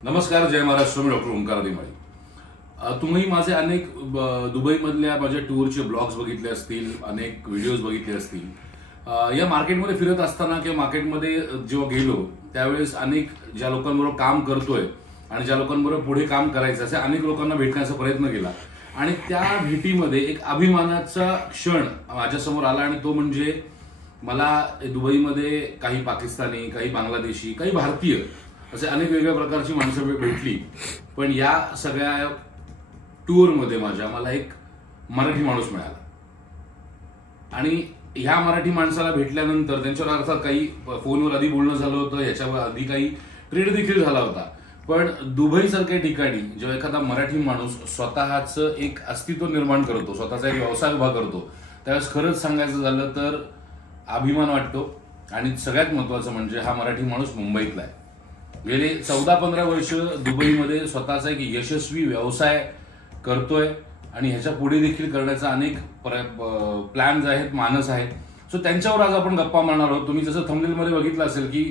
नमस्कार, जय महाराष्ट्र. मी डॉक्टर ओंकार दिमाळी. तुम्ही माझे अनेक दुबईमधल्या माझ्या टूरचे ब्लॉग्स बघितले असतील, अनेक व्हिडिओज बघितले असतील. या मार्केटमध्ये फिरत असताना किंवा मार्केटमध्ये जेव्हा गेलो त्यावेळेस अनेक ज्या लोकांबरोबर काम करतोय आणि ज्या लोकांबरोबर पुढे काम करायचं असे अनेक लोकांना भेटण्याचा प्रयत्न केला आणि त्या भेटीमध्ये एक अभिमानाचा क्षण माझ्यासमोर आला आणि तो म्हणजे मला दुबईमध्ये काही पाकिस्तानी, काही बांगलादेशी, काही भारतीय असे अनेक वेगळ्या प्रकारची माणसं भेटली. पण या सगळ्या टूरमध्ये मला एक मराठी माणूस मिळाला आणि ह्या मराठी माणसाला भेटल्यानंतर त्यांच्यावर अर्थात काही फोनवर आधी बोलणं झालं होतं, याच्यावर आधी काही ट्रेड देखील झाला होता. पण दुबई सारख्या ठिकाणी जेव्हा एखादा मराठी माणूस स्वतःचं एक अस्तित्व निर्माण करतो, स्वतःचा एक व्यवसाय उभा करतो, त्यावेळेस खरंच सांगायचं झालं तर अभिमान वाटतो. आणि सगळ्यात महत्वाचं म्हणजे हा मराठी माणूस मुंबईतला आहे. गेले 14-15 वर्ष दुबईमध्ये स्वतःचा एक यशस्वी व्यवसाय करतोय आणि ह्याच्या पुढे देखील करण्याचा अनेक प्लॅन्स आहेत, मानस आहेत. सो त्यांच्यावर आज आपण गप्पा मारणार आहोत. तुम्ही जसं थंबनेलमध्ये बघितलं असेल की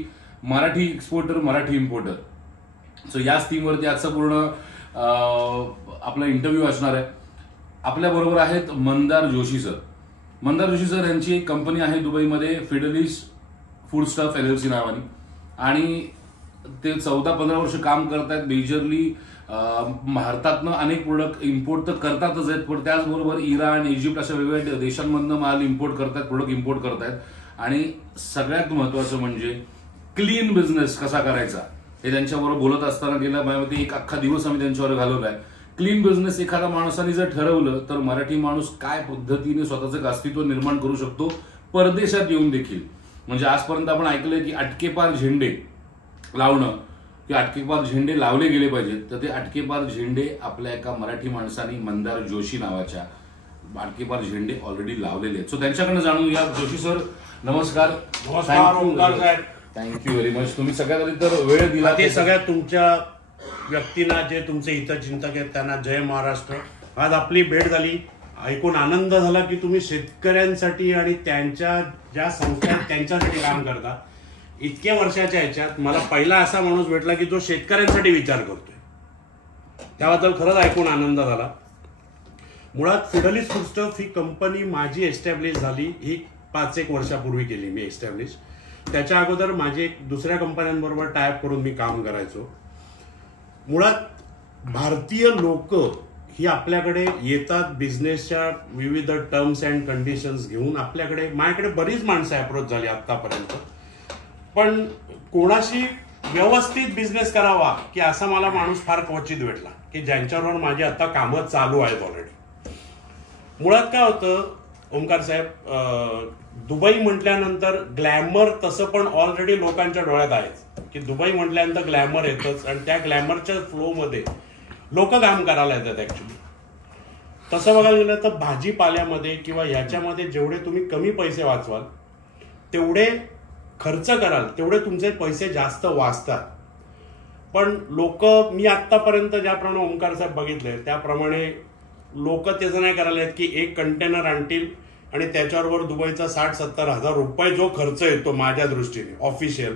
Marathi exporter, Marathi importer. So याच थीमवरती आजचा पूर्ण आपला इंटरव्ह्यू असणार आहे. आपल्या बरोबर आहेत मंदार जोशी सर. मंदार जोशी सर यांची एक कंपनी आहे दुबईमध्ये, फिडलिस फूडस्टफ LLC नावानी, आणि ते 14-15 वर्ष काम करतायत. मेजरली भारतातनं अनेक प्रोडक्ट इम्पोर्ट तर करतातच आहेत, पण त्याचबरोबर इराण, इजिप्त अशा वेगवेगळ्या देशांमधनं माल इम्पोर्ट करतायत, प्रोडक्ट इम्पोर्ट करतायत. आणि सगळ्यात महत्वाचं म्हणजे क्लीन बिझनेस कसा करायचा हे त्यांच्याबरोबर बोलत असताना गेला माझ्यामध्ये एक अख्खा दिवस आम्ही त्यांच्यावर घालवलाय. क्लीन बिझनेस एखाद्या माणसाने जर ठरवलं तर मराठी माणूस काय पद्धतीने स्वतःचं एक अस्तित्व निर्माण करू शकतो परदेशात येऊन देखील. म्हणजे आजपर्यंत आपण ऐकलंय की अटकेपार झेंडे लावणं किंवा अटकेपार झेंडे लावले गेले पाहिजेत, तर ते अटकेपार झेंडे आपल्या एका मराठी माणसाने मंदार जोशी नावाच्या अटकेपार झेंडे ऑलरेडी लावलेले आहेत. सो त्यांच्याकडनं जाणून घ्या. जोशी सर नमस्कार. Thank you very much. तुम्ही सगळ्यात आधी तर वेळ दिला ते सगळ्या तुमच्या व्यक्तींना, जे तुमचे हितचिंतक आहेत त्यांना जय महाराष्ट्र. आज आपली भेट झाली, ऐकून आनंद झाला की तुम्ही शेतकऱ्यांसाठी आणि त्यांच्या ज्या संस्था आहेत त्यांच्यासाठी काम करता. इतक्या वर्षाच्या ह्याच्यात मला पहिला असा माणूस भेटला की जो शेतकऱ्यांसाठी विचार करतोय, त्याबद्दल खरंच ऐकून आनंद झाला. मुळात फिडलिस फूडस्टफ ही कंपनी माझी एस्टॅब्लिश झाली ही 5-1 वर्षापूर्वी केली मी एस्टॅब्लिश. त्याच्या अगोदर माझे दुसऱ्या कंपन्यांबरोबर टायअप करून मी काम करायचो. मुळात भारतीय लोक ही आपल्याकडे येतात बिझनेसच्या विविध टर्म्स अँड कंडिशन्स घेऊन. माझ्याकडे बरीच माणसं अप्रोच झाली आतापर्यंत, पण कोणाशी व्यवस्थित बिझनेस करावा की असा मला माणूस फार क्वचित भेटला की ज्यांच्यावर माझी आता कामं चालू आहेत ऑलरेडी. मुळात काय होतं ओंकार साहेब, दुबई म्हटल्यानंतर ग्लॅमर तसं पण ऑलरेडी लोकांच्या डोळ्यात आहेच की दुबई म्हटल्यानंतर ग्लॅमर येतच आणि त्या ग्लॅमरच्या फ्लोमध्ये लोक काम करायला येतात. ऍक्च्युली तसं बघायला गेलं तर भाजीपाल्यामध्ये किंवा ह्याच्यामध्ये जेवढे तुम्ही कमी पैसे वाचवाल तेवढे खर्च कराल तेवढे तुमचे पैसे जास्त वाचतात. पण लोक, मी आतापर्यंत ज्याप्रमाणे ओंकार साहेब बघितले त्याप्रमाणे लोक त्याचं नाही करायला आहेत की एक कंटेनर आणतील आणि त्याच्याबरोबर दुबईचा 60-70 हजार रुपये जो खर्च येतो माझ्या दृष्टीने ऑफिशियल,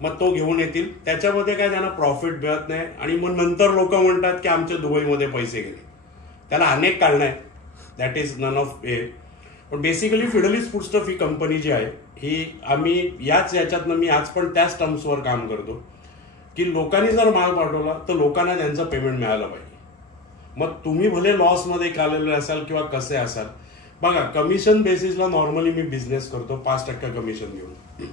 मग तो घेऊन येतील. त्याच्यामध्ये काय त्यांना प्रॉफिट मिळत नाही आणि मग नंतर लोक म्हणतात की आमचे दुबईमध्ये पैसे गेले. त्याला अनेक कारणं आहेत, दॅट इज नन ऑफ ए. पण बेसिकली फिडलिस फूडस्टफ ही कंपनी जी आहे ही आम्ही याच्यातनं मी आज पण त्याच टर्म्सवर काम करतो की लोकांनी जर माल पाठवला तर लोकांना त्यांचं पेमेंट मिळालं पाहिजे. मग तुम्ही भले लॉसमध्ये आलेले असाल किंवा कसे असाल. बघा, कमिशन बेसिसला नॉर्मली मी बिझनेस करतो 5% कमिशन घेऊन.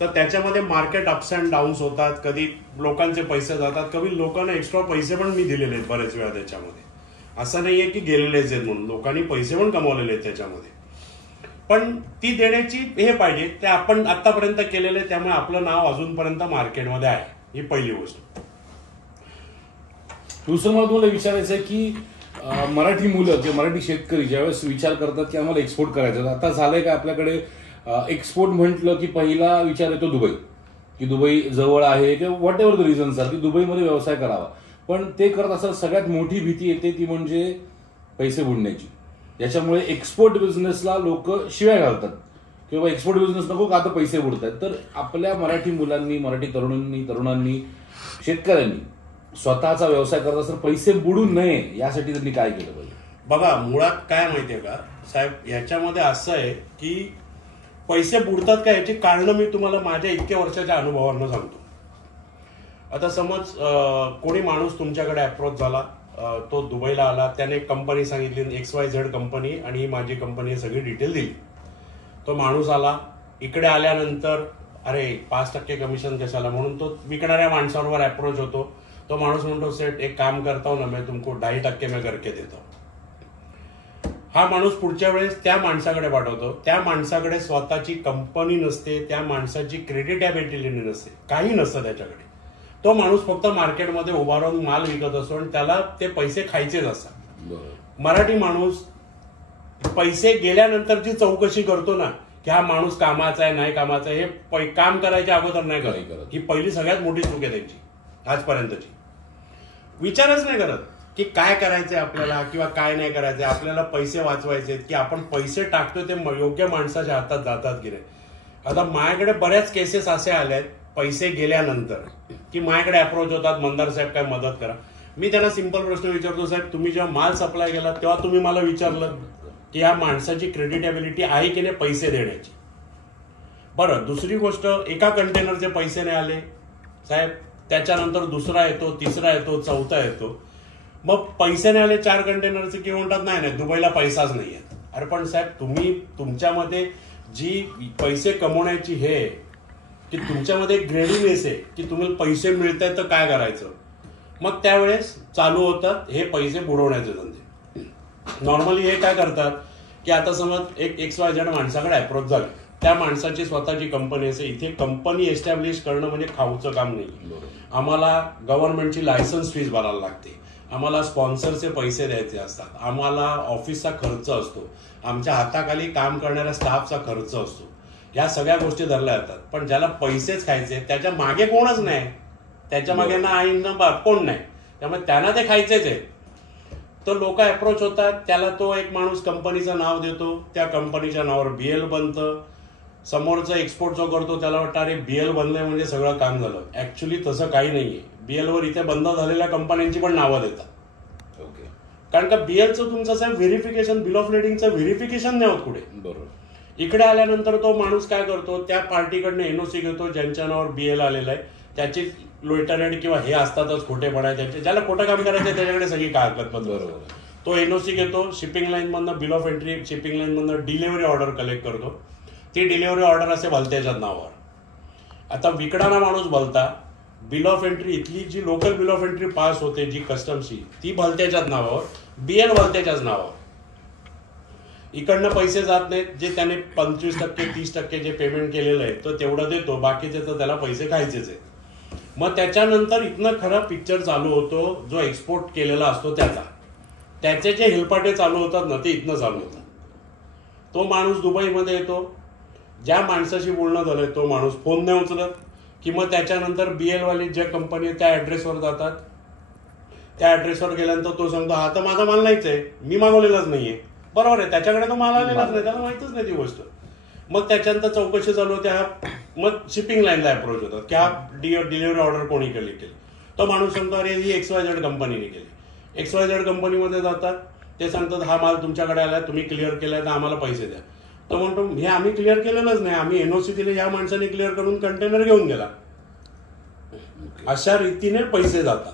तर त्याच्यामध्ये मार्केट अप्स अँड डाऊन्स होतात, कधी लोकांचे पैसे जातात, कधी लोकांना एक्स्ट्रा पैसे पण मी दिलेले आहेत बरेच वेळा. त्याच्यामध्ये असं नाहीये की गेलेलेच आहेत म्हणून, लोकांनी पैसे पण कमावलेले आहेत त्याच्यामध्ये. पण ती देण्याची हे पाहिजे ते आपण आतापर्यंत केलेलं आहे, त्यामुळे आपलं नाव अजूनपर्यंत मार्केटमध्ये आहे. ही पहिली गोष्ट. दुसरं मला तुम्हाला विचारायचं आहे की मराठी मुलं किंवा मराठी शेतकरी ज्यावेळेस विचार करतात की आम्हाला एक्सपोर्ट करायचं, आता झालंय का आपल्याकडे एक्सपोर्ट म्हटलं की पहिला विचार येतो दुबई, की दुबई जवळ आहे किंवा whatever the reasons are, की दुबईमध्ये व्यवसाय करावा. पण ते करत असताना सगळ्यात मोठी भीती येते ती म्हणजे पैसे बुडण्याची. याच्यामुळे एक्सपोर्ट बिझनेसला लोक शिव्या घालतात किंवा एक्सपोर्ट बिझनेस नको का, आता पैसे बुडतात. तर आपल्या मराठी मुलांनी, मराठी तरुणांनी, शेतकऱ्यांनी स्वतःचा व्यवसाय करत असताना पैसे बुडू नये यासाठी त्यांनी काय केलं पाहिजे? बघा, मुळात काय माहितीये का साहेब, याच्यामध्ये असं आहे की पैसे बुडतात का याची कारणं मी तुम्हाला माझ्या इतक्या वर्षाच्या अनुभवावरनं सांगतो. आता समज कोणी माणूस तुमच्याकडे अप्रोच झाला, तो दुबईला आला, त्याने एक कंपनी सांगितली XYZ कंपनी आणि ही माझी कंपनी सगळी डिटेल दिली. तो माणूस आला, इकडे आल्यानंतर अरे 5% कमिशन कशाला म्हणून तो विकणाऱ्या माणसावर अप्रोच होतो. तो माणूस म्हणतो सेठ एक काम करता हूं ना, मैं तुमको 2.5% मैं करके देतो. हा माणूस पुढच्या वेळेस त्या माणसाकडे पाठवतो. त्या माणसाकडे स्वतःची कंपनी नसते, त्या माणसाची क्रेडिटॅबिलिटी नसते, काही नसतं त्याच्याकडे. तो माणूस फक्त मार्केटमध्ये उभा राहून माल विकत असतो आणि त्याला ते पैसे खायचेच असतात. मराठी माणूस पैसे गेल्यानंतरची चौकशी करतो ना की हा माणूस कामाचा आहे नाही कामाचा आहे, हे काम करायच्या अगोदर नाही करत. ही पहिली सगळ्यात मोठी चूक आहे त्यांची आजपर्यंतची. विचारच नाही करत की काय करायचंय आपल्याला किंवा काय नाही करायचंय. आपल्याला पैसे वाचवायचे की आपण पैसे टाकतोय ते योग्य माणसाच्या हातात जातात की नाही. आता माझ्याकडे बऱ्याच केसेस असे आले आहेत पैसे गेल्यानंतर की माझ्याकडे अप्रोच होतात, मंदार साहेब काय मदत करा. मी त्यांना सिंपल प्रश्न विचारतो, साहेब तुम्ही जेव्हा माल सप्लाय केला तेव्हा तुम्ही मला विचारलं की या माणसाची क्रेडिटॅबिलिटी आहे की नाही पैसे देण्याची. बरं, दुसरी गोष्ट, एका कंटेनरचे पैसे नाही आले साहेब, त्याच्यानंतर दुसरा येतो, तिसरा येतो, चौथा येतो, मग पैसे नाही आले 4 कंटेनरचे की म्हणतात नाही नाही दुबईला पैसाच नाही आहे. अरे पण साहेब तुम्ही तुमच्यामध्ये जी पैसे कमवण्याची हे की तुमच्यामध्ये ग्रेडिनेस आहे की तुम्हाला पैसे मिळत आहेत तर काय करायचं, मग त्यावेळेस चालू होतात हे पैसे बुडवण्याचे धंदे. नॉर्मली हे काय करतात की आता समज एक XYZ माणसाकडे अप्रोच झालं, त्या माणसाची स्वतःची कंपनी असे, इथे कंपनी एस्टॅब्लिश करणं म्हणजे खाऊचं काम नाही. आम्हाला गव्हर्नमेंटची लायसन्स फीस भरायला लागते, आम्हाला स्पॉन्सरचे पैसे द्यायचे असतात, आम्हाला ऑफिसचा खर्च असतो, आमच्या हाताखाली काम करणाऱ्या स्टाफचा खर्च असतो, या सगळ्या गोष्टी धरल्या जातात. पण ज्याला पैसेच खायचे त्याच्या मागे कोणच नाही, त्याच्या मागे ना आई ना बाप कोण नाही, त्यामुळे त्यांना ते खायचेच आहे. तर लोक अप्रोच होतात, त्याला तो एक माणूस कंपनीचं नाव देतो, त्या कंपनीच्या नावावर BL बनतं, समोरचं एक्सपोर्ट जो करतो त्याला वाटतं अरे BL बनलंय म्हणजे सगळं काम झालं. ऍक्च्युली तसं काही नाहीये. BL वर इथे बंद झालेल्या कंपन्यांची पण नावं देतात. ओके, कारण का BLचं तुमचं साहेब व्हेरिफिकेशन, बिल ऑफ लेडिंगचं व्हेरिफिकेशन नाही होत पुढे. बरोबर. इकडे आल्यानंतर तो माणूस काय करतो, त्या पार्टीकडनं NOC घेतो ज्यांच्या नावावर BL आलेलं आहे, त्याची लोइटरेड किंवा हे असतातच खोटेपणा, त्यांचे ज्याला खोटं काम करायचं त्याच्याकडे सगळी कागदपत्र. तो NOC घेतो, शिपिंग लाईन मधनं bill of entry, shipping line मधनं डिलिव्हरी ऑर्डर कलेक्ट करतो. ती डिलिव्हरी ऑर्डर असे भलत्याच्याच नावावर. आता विकणारा माणूस भलता, बिल ऑफ एंट्री इथली जी local bill of entry pass होते जी कस्टमची ती भलत्याच्याच नावावर, BL भलत्याच्याच नावावर. इकडनं पैसे जात नाहीत, जे त्याने 25% 30% जे पेमेंट केलेलं आहे तो तेवढं देतो, बाकीचे तर त्याला पैसे खायचेच आहेत. मग त्याच्यानंतर इथनं खरा पिक्चर चालू होतो जो एक्सपोर्ट केलेला असतो त्याचे जे हेलपाटे चालू होतात ना ते इथनं चालू होतात. तो माणूस दुबईमध्ये येतो, ज्या माणसाशी बोलणं झालंय तो माणूस फोन नाही उचलत, की मग त्याच्यानंतर BL वाली ज्या कंपनी आहे त्या ऍड्रेसवर जातात. त्या ऍड्रेसवर गेल्यानंतर तो सांगतो हा तर माझा माल नाहीच आहे, मी मागवलेलाच नाहीये. बरोबर आहे, त्याच्याकडे तो माल आलेलाच नाही, त्याला माहितच नाही ती गोष्ट. मग त्याच्यानंतर चौकशी चालू होते, मग शिपिंग लाईनला अप्रोच होतात की हा डिलिव्हरी ऑर्डर कोणी केली. तो माणूस सांगतो अरे ही XYZ कंपनीने केली. XYZ कंपनीमध्ये जातात, ते सांगतात हा माल तुमच्याकडे आलाय, तुम्ही क्लिअर केलाय तर आम्हाला पैसे द्या. तो म्हणतो हे आम्ही क्लिअर केलेलंच नाही, आम्ही NOC दिले, या माणसाने क्लिअर करून कंटेनर घेऊन गेला. अशा रीतीने पैसे जातात.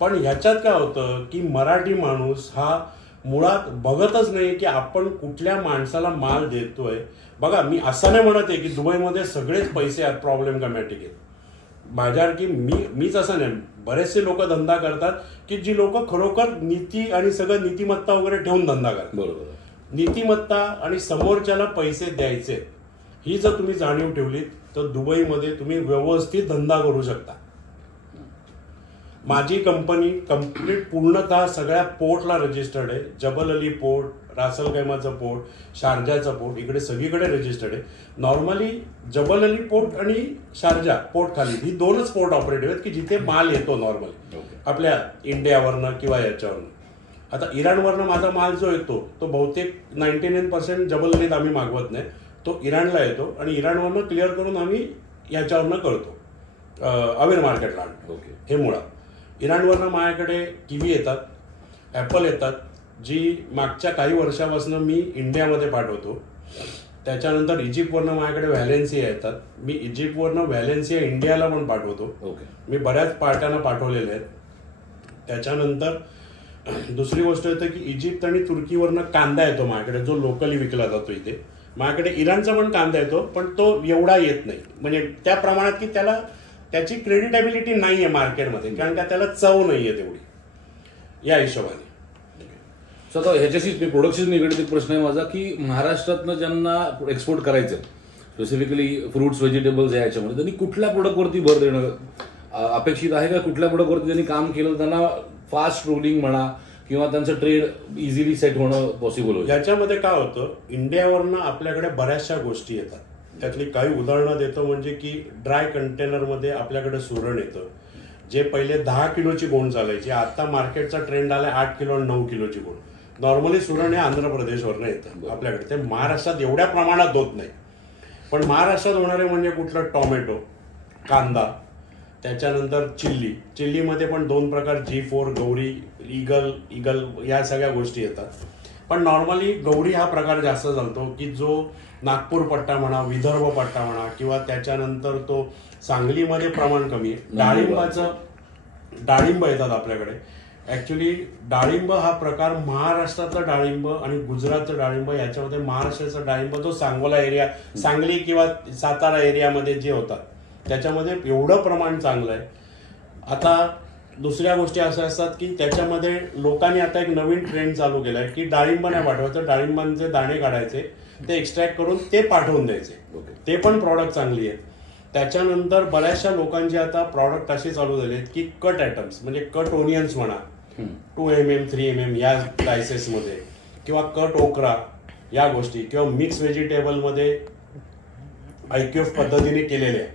पण ह्याच्यात काय होतं की मराठी माणूस हा मुळात बघतच नाही की आपण कुठल्या माणसाला माल देतोय. बघा, मी असं नाही म्हणत आहे की दुबईमध्ये सगळेच पैसे आहेत प्रॉब्लेमॅटिक आहेत. माझ्यासारखी मीच असं नाही, बरेचसे लोक धंदा करतात की जी लोक खरोखर नीती आणि सगळं नीतिमत्ता वगैरे ठेवून धंदा करतात. बरोबर. नीतिमत्ता आणि समोरच्याला पैसे द्यायचे ही जर तुम्ही जाणीव ठेवलीत तर दुबईमध्ये तुम्ही व्यवस्थित धंदा करू शकता. माझी कंपनी कम्प्लीट पूर्णतः सगळ्या पोर्टला रजिस्टर्ड आहे. जबल अली पोर्ट, रासल खैमाचं पोर्ट, शारजाचं पोर्ट, इकडे सगळीकडे रजिस्टर्ड आहे. नॉर्मली जबल अली पोर्ट आणि शारजा पोर्ट खाली ही 2च पोर्ट ऑपरेटिव्ह आहेत की जिथे माल येतो नॉर्मली आपल्या इंडियावरनं किंवा याच्यावरनं. आता इराणवरनं माझा माल जो येतो तो बहुतेक 99% जबल अलीत आम्ही मागवत नाही, तो इराणला येतो आणि इराणवरनं क्लिअर करून आम्ही याच्यावरनं करतो, अमीर मार्केटला आणतो. हे मुळात इराणवरनं माझ्याकडे किवी येतात, ॲपल येतात, जी मागच्या काही वर्षापासून मी इंडियामध्ये पाठवतो. त्याच्यानंतर इजिप्तवरनं माझ्याकडे व्हॅलेन्सिया येतात. मी इजिप्तवरनं व्हॅलेन्सिया इंडियाला पण पाठवतो. मी बऱ्याच पार्ट्यांना पाठवलेले आहेत. त्याच्यानंतर दुसरी गोष्ट येते की इजिप्त आणि तुर्कीवरनं कांदा येतो माझ्याकडे, जो लोकली विकला जातो इथे. माझ्याकडे इराणचा पण कांदा येतो, पण तो एवढा येत नाही, म्हणजे त्या प्रमाणात की त्याची क्रेडिटेबिलिटी नाही आहे मार्केटमध्ये, कारण का त्याला चव नाही आहे तेवढी, या हिशोबाने. आता ह्याच्याशीच मी प्रोडक्टशीच निगडीत एक प्रश्न आहे माझा, की महाराष्ट्रातनं ज्यांना एक्सपोर्ट करायचं आहे, स्पेसिफिकली फ्रुट्स व्हेजिटेबल्स याच्यामध्ये, त्यांनी कुठल्या प्रोडक्टवरती भर देणं अपेक्षित आहे का? कुठल्या प्रोडक्टवरती त्यांनी काम केलं त्यांना फास्ट रोलिंग म्हणा किंवा त्यांचं ट्रेड इझिली सेट होणं पॉसिबल होईल? याच्यामध्ये काय होतं, इंडियावरनं आपल्याकडे बऱ्याचशा गोष्टी येतात. त्यातली काही उदाहरणं देतो, म्हणजे की ड्राय कंटेनरमध्ये आपल्याकडे सुरण येतं, जे पहिले 10 किलोची गोण चालायची, आता मार्केटचा ट्रेंड आलाय 8 किलो आणि 9 किलोची गोण. नॉर्मली सुरण हे आंध्र प्रदेशवरनं येतं आपल्याकडे, ते महाराष्ट्रात एवढ्या प्रमाणात होत नाही. पण महाराष्ट्रात होणारे म्हणजे कुठलं, टोमॅटो, कांदा, त्याच्यानंतर चिल्लीमध्ये पण 2 प्रकार, G4, गौरी, इगल या सगळ्या गोष्टी येतात. पण नॉर्मली गौरी हा प्रकार जास्त चालतो, की जो नागपूर पट्टा म्हणा, विदर्भ पट्टा म्हणा, किंवा त्याच्यानंतर तो सांगलीमध्ये प्रमाण कमी आहे. डाळिंब येतात आपल्याकडे. ऍक्च्युली डाळिंब हा प्रकार महाराष्ट्रातला डाळिंब आणि गुजरातचं डाळिंब, याच्यामध्ये महाराष्ट्राचा डाळिंब तो सांगोला एरिया, सांगली किंवा सातारा एरियामध्ये जे होतात त्याच्यामध्ये एवढं प्रमाण चांगलं आहे. आता दुसऱ्या गोष्टी अशा असतात की त्याच्यामध्ये लोकांनी आता एक नवीन ट्रेंड चालू केलाय, की डाळिंब नाही पाठवायचं, डाळिंबांचे दाणे काढायचे, ते एक्स्ट्रॅक्ट करून ते पाठवून द्यायचे. ते पण प्रॉडक्ट चांगली आहेत. त्याच्यानंतर बऱ्याचशा लोकांचे आता प्रॉडक्ट असे चालू झाले आहेत की कट आयटम्स, म्हणजे कट ओनियन्स म्हणा, 2 mm 3 mm या स्लायसेसमध्ये, किंवा कट ओकरा या गोष्टी, किंवा मिक्स व्हेजिटेबलमध्ये IQF पद्धतीने केलेल्या,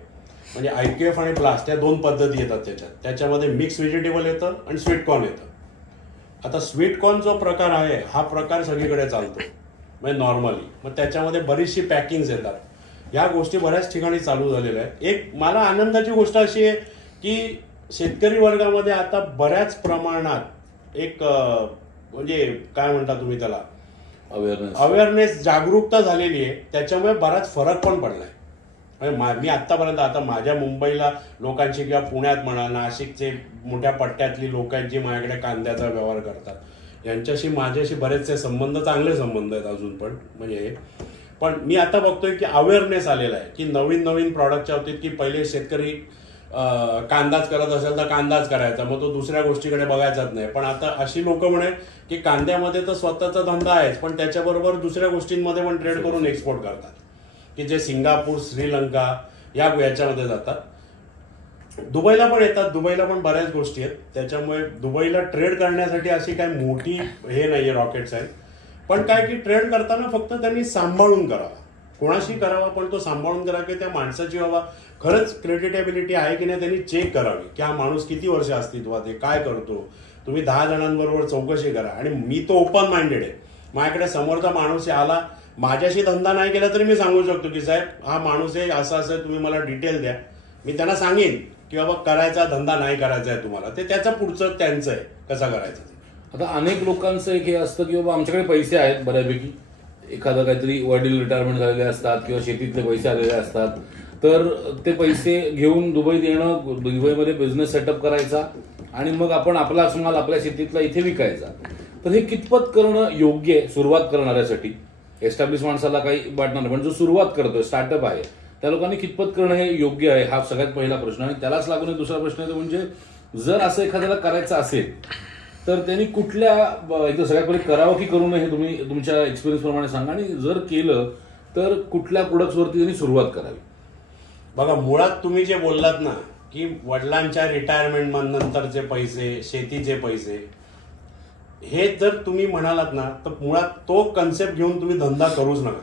म्हणजे IQF आणि ब्लास्ट या 2 पद्धती येतात त्याच्यामध्ये मिक्स व्हेजिटेबल येतं आणि स्वीटकॉर्न येतं. आता स्वीटकॉर्न जो प्रकार आहे हा प्रकार सगळीकडे चालतो म्हणजे नॉर्मली, मग त्याच्यामध्ये बरीचशी पॅकिंग्स येतात. या गोष्टी बऱ्याच ठिकाणी चालू झालेल्या आहेत. एक मला आनंदाची गोष्ट अशी आहे की शेतकरी वर्गामध्ये आता बऱ्याच प्रमाणात एक म्हणजे काय म्हणता तुम्ही त्याला, अवेअरनेस, जागरूकता झालेली आहे. त्याच्यामुळे बराच फरक पण पडलाय. म्हणजे मी आतापर्यंत, आता माझ्या मुंबईला लोकांशी किंवा पुण्यात म्हणा, नाशिकचे मोठ्या पट्ट्यातली लोक आहेत जी माझ्याकडे कांद्याचा व्यवहार करतात, यांच्याशी माझ्याशी बरेचसे संबंध, चांगले संबंध आहेत अजून पण. म्हणजे पण मी आता बघतोय की अवेअरनेस आलेला आहे की नवीन प्रॉडक्टच्या बाबतीत, की पहिले शेतकरी कांदाच करत असेल तर कांदाच करायचा, मग तो दुसऱ्या गोष्टीकडे बघायचाच नाही. पण आता अशी लोक म्हणे की कांद्यामध्ये तर स्वतःचा धंदा आहेच, पण त्याच्याबरोबर दुसऱ्या गोष्टींमध्ये पण ट्रेड करून एक्सपोर्ट करतात, की जे सिंगापूर, श्रीलंका याच्यामध्ये जातात. दुबईला पण येतात, दुबईला पण बऱ्याच गोष्टी आहेत. त्याच्यामुळे दुबईला ट्रेड करण्यासाठी अशी काय मोठी हे नाहीये, रॉकेट सायन्स. पण काय की ट्रेड करताना फक्त त्यांनी सांभाळून करावा, कोणाशी करावा, पण तो सांभाळून करा, की त्या माणसाची बाबा खरंच क्रेडिटेबिलिटी आहे की नाही त्यांनी चेक करावी, की हा माणूस किती वर्ष अस्तित्वात आहे, काय करतो. तुम्ही 10 जणांबरोबर चौकशी करा. आणि मी तो ओपन माइंडेड आहे. माझ्याकडे समोरचा माणूस आला, माझ्याशी धंदा नाही केला तरी मी सांगू शकतो की साहेब हा माणूस आहे, असं तुम्ही मला डिटेल द्या. मी त्यांना सांगेन की बाबा करायचा धंदा नाही करायचा आहे तुम्हाला, ते त्याचं पुढचं त्यांचं आहे कसा करायचं. आता अनेक लोकांचं एक हे असतं की बाबा आमच्याकडे पैसे आहेत बऱ्यापैकी, एखादं काहीतरी वडील रिटायरमेंट झालेले असतात किंवा शेतीतले पैसे आलेले असतात, तर ते पैसे घेऊन दुबईत येणं, दुबईमध्ये बिझनेस सेटअप करायचा आणि मग आपण आपलाच माल आपल्या शेतीतला इथे विकायचा. तर हे कितपत करणं योग्य आहे सुरुवात करणाऱ्यासाठी? एस्टॅब्लिश माणसाला काही वाटणार नाही, पण जो सुरुवात करतोय, स्टार्टअप आहे, त्या लोकांनी कितपत करणं हे योग्य आहे, हा सगळ्यात पहिला प्रश्न. आणि त्यालाच लागून एक दुसरा प्रश्न आहे, म्हणजे जर असं एखाद्याला करायचं असेल तर त्यांनी कुठल्या, एकदा सगळ्यात पहिले करावं की करू नये हे तुम्ही तुमच्या एक्सपिरियन्स प्रमाणे सांगा. आणि जर केलं तर कुठल्या प्रोडक्ट्सवरती त्यांनी सुरुवात करावी? बघा, मुळात तुम्ही जे बोललात ना की वडिलांच्या रिटायरमेंट नंतरचे पैसे, शेतीचे पैसे, हे जर तुम्ही म्हणालात ना तर मुळात तो कन्सेप्ट घेऊन तुम्ही धंदा करूच नका.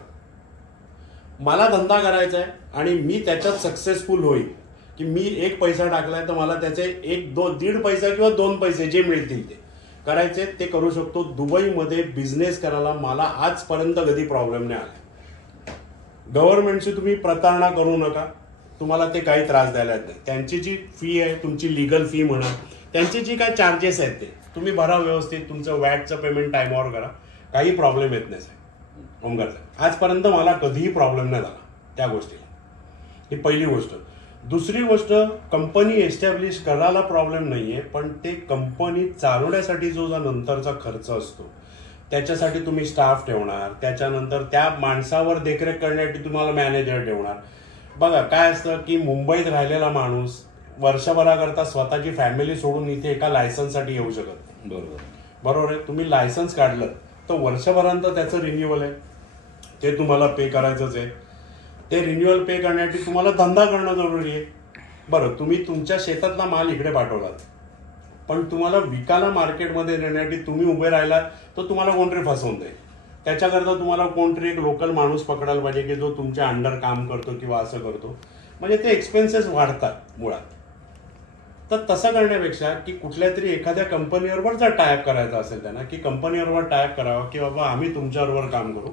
मला धंदा करायचा आहे आणि मी त्याच्यात सक्सेसफुल होईल, की मी 1 पैसा टाकलाय तर मला त्याचे 1-1.5 पैसा किंवा 2 पैसे जे मिळतील ते करायचे, ते करू शकतो. दुबईमध्ये बिझनेस करायला मला आजपर्यंत कधी प्रॉब्लेम नाही आला. गव्हर्नमेंटची तुम्ही प्रतारणा करू नका, तुम्हाला ते काही त्रास द्यायला नाही. त्यांची जी फी आहे, तुमची लिगल फी म्हणा त्यांची जी काय चार्जेस आहेत ते तुम्ही भरा व्यवस्थित, तुमचं वॅटचं पेमेंट टाइमवर करा, काही प्रॉब्लेम येत नाही साहेब. ओमकार साहेब, आजपर्यंत मला कधीही प्रॉब्लेम नाही झाला त्या गोष्टीला. ही पहिली गोष्ट. दुसरी गोष्ट, कंपनी एस्टॅब्लिश करायला प्रॉब्लेम नाहीये, पण ते कंपनी चालवण्यासाठी जो नंतरचा खर्च असतो त्याच्यासाठी तुम्ही स्टाफ ठेवणार, त्याच्यानंतर त्या माणसावर देखरेख करण्यासाठी तुम्हाला मॅनेजर ठेवणार. बघा काय असतं की मुंबईत राहिलेला माणूस वर्षभराकरता स्वतःची फॅमिली सोडून इथे एका लायसन्ससाठी येऊ शकत नाही. बरोबर आहे. तुम्ही लायसन्स काढलं तर वर्षभरानंतर त्याचं रिन्युअल आहे, ते तुम्हाला पे करायचंच आहे. ते रिन्युअल पे करण्यासाठी तुम्हाला धंदा करणं जरुरी आहे. बरं, तुम्ही तुमच्या शेतातला माल इकडे पाठवलात, पण तुम्हाला विकायला मार्केटमध्ये नेण्यासाठी तुम्ही उभे राहिला तर तुम्हाला कोणतरी फसवून देईल. त्याच्याकरता तुम्हाला कोणतरी एक लोकल माणूस पकडायला पाहिजे की जो तुमच्या अंडर काम करतो किंवा असं करतो. म्हणजे ते एक्सपेन्सेस वाढतात मुळात. तर तसं करण्यापेक्षा की कुठल्या तरी एखाद्या कंपनीबरोबर जर टायअप करायचा असेल त्यांना, की कंपनीबरोबर टायअप करावा की बाबा आम्ही तुमच्याबरोबर काम करू,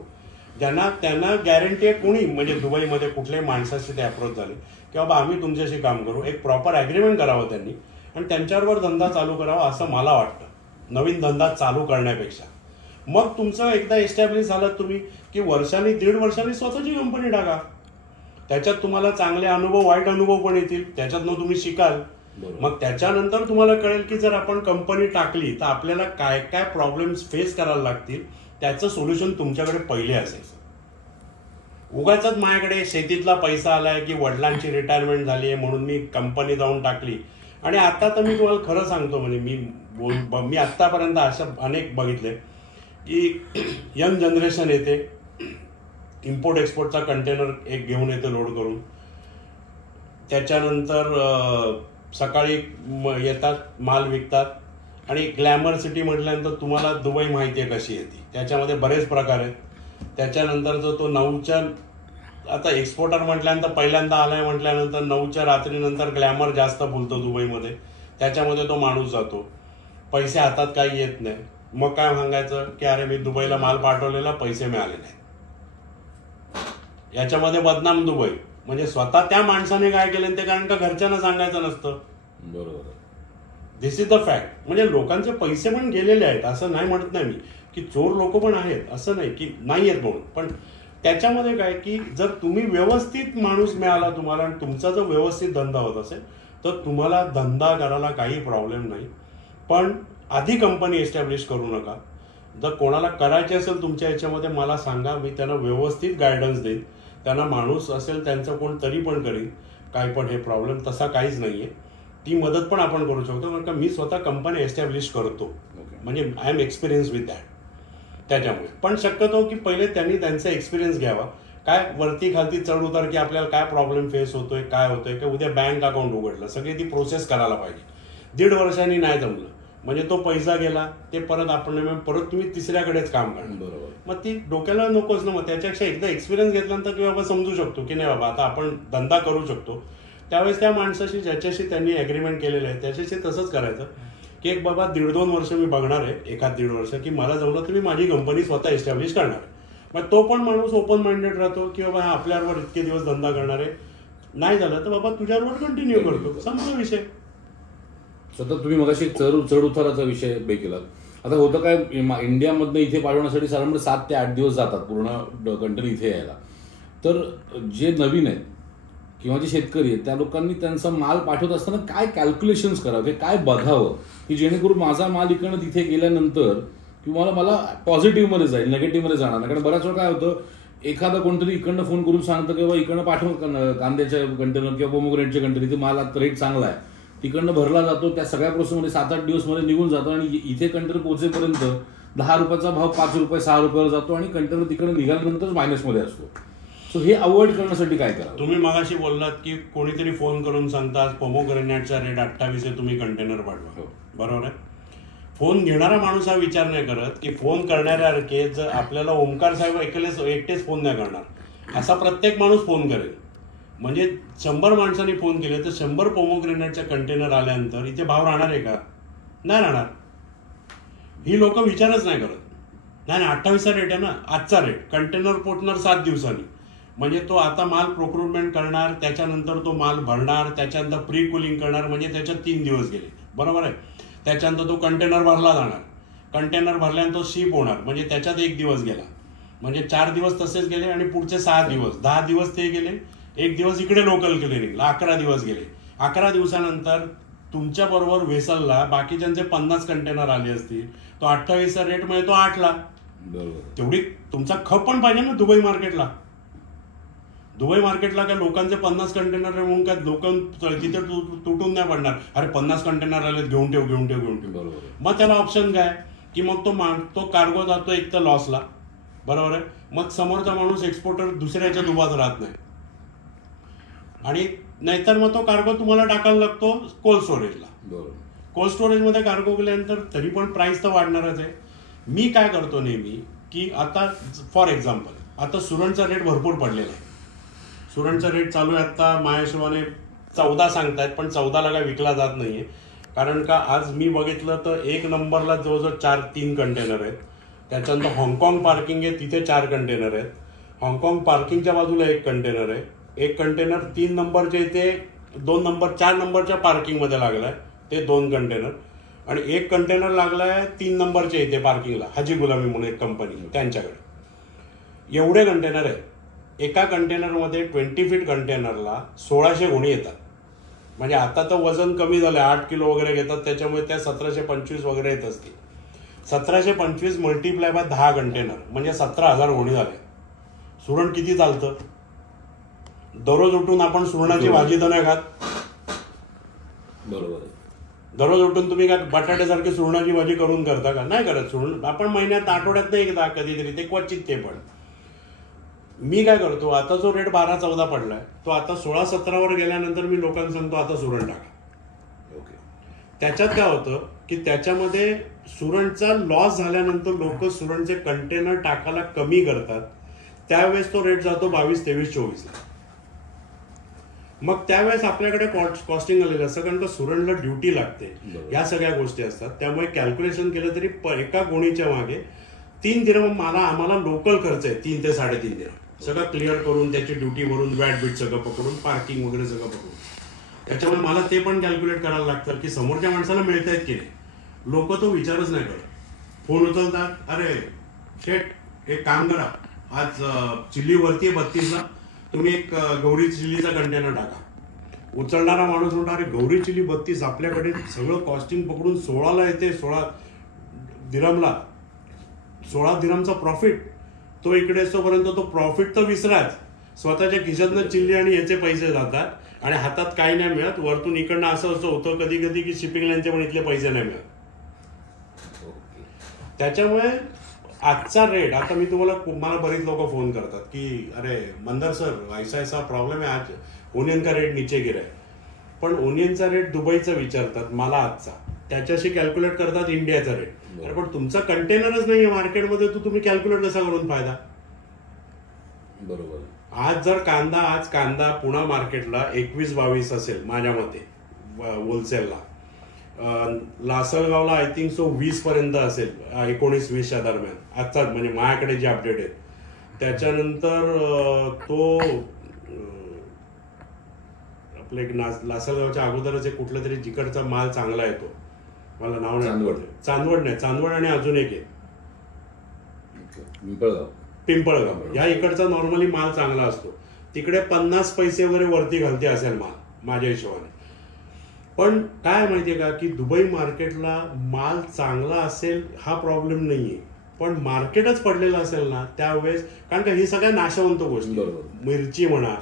त्यांना गॅरंटी आहे. कोणी म्हणजे दुबईमध्ये कुठल्याही माणसाशी ते अप्रोच झाले की बाबा आम्ही तुमच्याशी काम करू, एक प्रॉपर अग्रीमेंट करावं त्यांनी आणि त्यांच्याबरोबर धंदा चालू करावा असं मला वाटतं, नवीन धंदा चालू करण्यापेक्षा. मग तुमचं एकदा एस्टॅब्लिश झालं तुम्ही की वर्षांनी 1.5 वर्षांनी स्वतःची कंपनी टाका. त्याच्यात तुम्हाला चांगले अनुभव वाईट अनुभव पण येतील, त्याच्यातनं तुम्ही शिकाल. मग त्याच्यानंतर तुम्हाला कळेल की जर आपण कंपनी टाकली तर आपल्याला काय काय प्रॉब्लेम्स फेस करायला लागतील, त्याचं सोल्युशन तुमच्याकडे पहिले असेल. उगाच माझ्याकडे शेतीतला पैसा आलाय की वडिलांची रिटायरमेंट झाली आहे म्हणून मी कंपनी जाऊन टाकली. आणि आता तर मी तुम्हाला खरं सांगतो, म्हणजे मी आतापर्यंत अशा अनेक बघितले की यंग जनरेशन येते, इम्पोर्ट एक्सपोर्टचा कंटेनर एक घेऊन येते लोड करून, त्याच्यानंतर सकाळी येतात माल विकतात. आणि ग्लॅमर सिटी म्हटल्यानंतर तुम्हाला दुबई माहिती आहे कशी येते, त्याच्यामध्ये बरेच प्रकार आहेत. त्याच्यानंतर जो तो 9च्या आता एक्सपोर्टर म्हटल्यानंतर पहिल्यांदा आलाय म्हटल्यानंतर 9च्या रात्रीनंतर ग्लॅमर जास्त बोलतो दुबईमध्ये, त्याच्यामध्ये तो माणूस जातो, पैसे हातात काही येत नाही. मग काय सांगायचं की अरे मी दुबईला माल पाठवलेला, पैसे मिळाले नाही. याच्यामध्ये बदनाम दुबई. म्हणजे स्वतः त्या माणसाने काय केलं ते कारण का घरच्यांना सांगायचं नसतं. बरोबर. दिस इज द फॅक्ट. म्हणजे लोकांचे पैसे पण गेलेले आहेत, असं नाही म्हणत नाही मी की चोर लोक पण आहेत, असं नाही की नाही आहेत म्हणून. पण त्याच्यामध्ये काय की जर तुम्ही व्यवस्थित माणूस मिळाला तुम्हाला आणि तुमचा जर व्यवस्थित धंदा होत असेल तर तुम्हाला धंदा करायला काही प्रॉब्लेम नाही. पण आधी कंपनी एस्टॅब्लिश करू नका. जर कोणाला करायचे असेल तुमच्या याच्यामध्ये मला सांगा, मी त्यांना व्यवस्थित गायडन्स देईन. त्यांना माणूस असेल त्यांचं कोण तरी पण करीन, काय पण हे प्रॉब्लेम तसा काहीच नाहीये. ती मदत पण आपण करू शकतो कारण का मी स्वतः कंपनी एस्टॅब्लिश करतो, म्हणजे I am experience with that. त्याच्यामुळे पण शक्यतो की पहिले त्यांनी त्यांचा एक्सपिरियन्स घ्यावा, काय वरती खालती चढ उतार की आपल्याला काय प्रॉब्लेम फेस होतोय, काय होतोय, की उद्या बँक अकाउंट उघडलं, सगळी ती प्रोसेस करायला पाहिजे. 1.5 वर्षांनी नाही जमलं म्हणजे तो पैसा गेला, ते परत आपण परत तुम्ही तिसऱ्याकडेच काम करणार. बरोबर. मग ती डोक्याला नकोच ना. मग त्याच्यापेक्षा एकदा एक्सपिरियन्स घेतल्यानंतर की बाबा समजू शकतो की नाही बाबा आता आपण धंदा करू शकतो. त्यावेळेस त्या माणसाशी ज्याच्याशी त्यांनी अग्रीमेंट केलेलं आहे त्याच्याशी तसंच करायचं की एक बाबा 1.5-2 वर्ष मी बघणार आहे, 1-1.5 वर्ष की मला जमलं तर मी माझी कंपनी स्वतः एस्टॅब्लिश करणार आहे. मग तो पण माणूस ओपन माइंडेड राहतो की बाबा हा आपल्याबरोबर इतके दिवस धंदा करणार आहे, नाही झालं तर बाबा तुझ्याबरोबर कंटिन्यू करतो, संपला विषय. सतत तुम्ही मगाशी चढ उताराचा विषय केलात. आता होतं काय, इंडियामधनं इथे पाठवण्यासाठी साधारण 7 ते 8 दिवस जातात पूर्ण कंटेनर इथे यायला. तर जे नवीन आहेत किंवा जे शेतकरी आहेत त्या लोकांनी त्यांचा माल पाठवत असताना काय कॅल्क्युलेशन्स करावे, काय बघावं की जेणेकरून माझा माल इकडनं तिथे गेल्यानंतर किंवा मला पॉझिटिव्हमध्ये जाईल, निगेटिव्हमध्ये जाणार नाही. कारण बऱ्याच वेळा काय होतं, एखादा कोणतरी इकडनं फोन करून सांगतं की बाबा इकडनं पाठव कांद्याच्या कंटेनर किंवा पोमोग्रेनेटचे कंटेनर, इथे माल रेट चांगला आहे, तिकडनं भरला जातो, त्या सगळ्या प्रोसेसमध्ये 7-8 दिवसमध्ये निघून जातो आणि इथे कंटेनर पोहोचेपर्यंत 10 रुपयाचा भाव 5 रुपये 6 रुपयावर जातो आणि कंटेनर तिकडे निघाल्यानंतर मायनसमध्ये असतो. सो हे अवॉइड करण्यासाठी काय करा? तुम्ही मगाशी बोललात की कोणीतरी फोन करून सांगतात पोमोग्रेनेटचा रेट 28 आहे, तुम्ही कंटेनर पाठवा. बरोबर आहे. फोन घेणारा माणूस हा विचार नाही करत की फोन करणाऱ्यासारखे जर आपल्याला ओमकार साहेब एकटेच फोन नाही करणार, असा प्रत्येक माणूस फोन करेल. म्हणजे 100 माणसांनी फोन केले तर 100 पोमोग्रेनेटच्या कंटेनर आल्यानंतर इथे भाव राहणार आहे का? नाही राहणार. ही लोक विचारच नाही करत. नाही 28चा रेट आहे ना, आजचा रेट, कंटेनर पोचणार 7 दिवसांनी, म्हणजे तो आता माल प्रोक्युरमेंट करणार, त्याच्यानंतर तो माल भरणार, त्याच्यानंतर प्री कुलिंग करणार, म्हणजे त्याच्यात 3 दिवस गेले. बरोबर आहे. त्याच्यानंतर तो कंटेनर भरला जाणार, कंटेनर भरल्यानंतर तो शिप होणार, म्हणजे त्याच्यात 1 दिवस गेला, म्हणजे 4 दिवस तसेच गेले आणि पुढचे 6 दिवस, 10 दिवस ते गेले, 1 दिवस इकडे लोकल क्लिनिकला, 11 दिवस गेले. 11 दिवसानंतर तुमच्या बरोबर व्हेसलला बाकीच्यांचे 50 कंटेनर आले असतील, तो 28चा रेट मिळतो 8ला. तेवढी तुमचा खप पण पाहिजे ना दुबई मार्केटला. दुबई मार्केटला काय लोकांचे 50 कंटेनर म्हणून काय लोक तिथे तुटून नाही पडणार, अरे 50 कंटेनर आले घेऊन ठेव. मग त्याला ऑप्शन काय की मग तो कार्गो जातो एक तर लॉसला, बरोबर आहे. मग समोरचा माणूस एक्सपोर्टर दुसऱ्याच्या दुबात राहत नाही, आणि नाहीतर मग तो कार्गो तुम्हाला टाकायला लागतो कोल्ड स्टोरेजला. कोल्ड स्टोरेजमध्ये कार्गो गेल्यानंतर तरी पण प्राइस तर वाढणारच आहे. मी काय करतो नेहमी की आता फॉर एक्झाम्पल आता सुरणचा रेट भरपूर पडलेला आहे. सुरणचा रेट चालू आहे आता माझ्या हिशोबाने 14 सांगतायत, पण 14ला काय विकला जात नाहीये. कारण का आज मी बघितलं तर 1 नंबरला जवळजवळ 3 कंटेनर आहेत. त्याच्यानंतर हाँगकाँग पार्किंग आहे, तिथे 4 कंटेनर आहेत. हाँगकाँग पार्किंगच्या बाजूला 1 कंटेनर आहे. 1 कंटेनर 3 नंबरच्या इथे 2 नंबर 4 नंबरच्या पार्किंगमध्ये लागलाय, ते 2 कंटेनर. आणि 1 कंटेनर लागलाय 3 नंबरच्या इथे पार्किंगला, हाजी गुलामी म्हणून एक कंपनी त्यांच्याकडे. एवढे कंटेनर आहेत. एका कंटेनरमध्ये 20 फीट कंटेनरला 1600 गोणी येतात. म्हणजे आता तर वजन कमी झालं, 8 किलो वगैरे घेतात, त्याच्यामुळे त्या 1725 वगैरे येत असतील. 1725 मल्टिप्लाय बाय 10 कंटेनर म्हणजे 17,000 गोणी झाले. सुरण किती चालतं? दररोज उठून आपण सुरणाची भाजी तर नाही खात, बरोबर. दररोज उठून तुम्ही काय बटाट्यासारखी सुरणाची भाजी करून करता का? नाही करत. सुरण आपण महिन्यात आठवड्यात नाही एकदा कधीतरी, ते क्वचित. ते पण मी काय करतो, आता जो रेट 12-14 पडलाय तो आता 16-17वर गेल्यानंतर मी लोकांना सांगतो आता सुरण टाका. ओके. त्याच्यात काय होतं की त्याच्यामध्ये सुरणचा लॉस झाल्यानंतर लोक सुरणचे कंटेनर टाकायला कमी करतात, त्यावेळेस तो रेट जातो 22-23-24ला. मग त्यावेळेस आपल्याकडे कॉस्टिंग आलेलं असतं, कारण का सुरणला ड्युटी लागते, या सगळ्या गोष्टी असतात. त्यामुळे कॅल्क्युलेशन केलं तरी एका गोणीच्या मागे 3 दिरहम आम्हाला लोकल खर्च आहे, 3 ते 3.5 दिरहम. सगळं क्लिअर करून त्याची ड्युटी भरून वॅट बीट सगळं पकडून पार्किंग वगैरे सगळं पकडून, त्याच्यामुळे मला ते पण कॅल्क्युलेट करायला लागतं की समोरच्या माणसाला मिळतायत की नाही. लोक तो विचारच नाही करत. फोन उचलतात, अरे शेट एक काम करा, आज चिल्ली वरती आहे 32ला, तुम्ही एक गौरी चिल्लीचा कंटेनर टाका. उचलणारा माणूस म्हणतो, अरे गौरी चिल्ली 32 आपल्याकडे सगळं कॉस्टिंग पकडून 16ला येते, 16 दिरहमला, 16 दिरहमचा प्रॉफिट. तो इकडे असतोपर्यंत तो प्रॉफिट तर विसराच, स्वतःच्या खिशातनं चिल्ली आणि याचे पैसे जातात आणि हातात काही नाही मिळत. वरतून इकडनं असं होतं कधी कधी की शिपिंग लाईनचे पण इथले पैसे नाही मिळत. त्याच्यामुळे आजचा रेट, आता मी मला बरेच लोक फोन करतात की अरे मंदर सर ऐसा प्रॉब्लेम आहे, आज ओनियन का रेट नीचे गिरा है. पण ओनियनचा रेट दुबईचा विचारतात मला आजचा, त्याच्याशी कॅल्क्युलेट करतात इंडियाचा रेट. अरे पण तुमचा कंटेनरच नाहीये मार्केटमध्ये, तुम्ही कॅल्क्युलेट कसा करून फायदा? बरोबर. आज कांदा पुणा मार्केटला 21-22 असेल माझ्या मते होलसेलला. लासलगावला आय थिंक सो 20 पर्यंत असेल, 19-20च्या दरम्यान आजचा, म्हणजे माझ्याकडे जे अपडेट आहेत. त्याच्यानंतर तो आपलं एक लासलगावच्या अगोदरच एक कुठला तरी जिकडचा माल चांगला येतो, मला नाव नाही, चांदवड आणि अजून एक आहे पिंपळगाव. या इकडचा नॉर्मली माल चांगला असतो, तिकडे 50 पैसे वगैरे वरती घालते असेल माल माझ्या हिशोबाने. पण काय माहितीये का की दुबई मार्केटला माल चांगला असेल हा प्रॉब्लेम नाहीये, पण मार्केटच पडलेलं असेल ना त्यावेळेस, कारण का ही सगळ्या नाशवंत गोष्टी. मिरची म्हणा,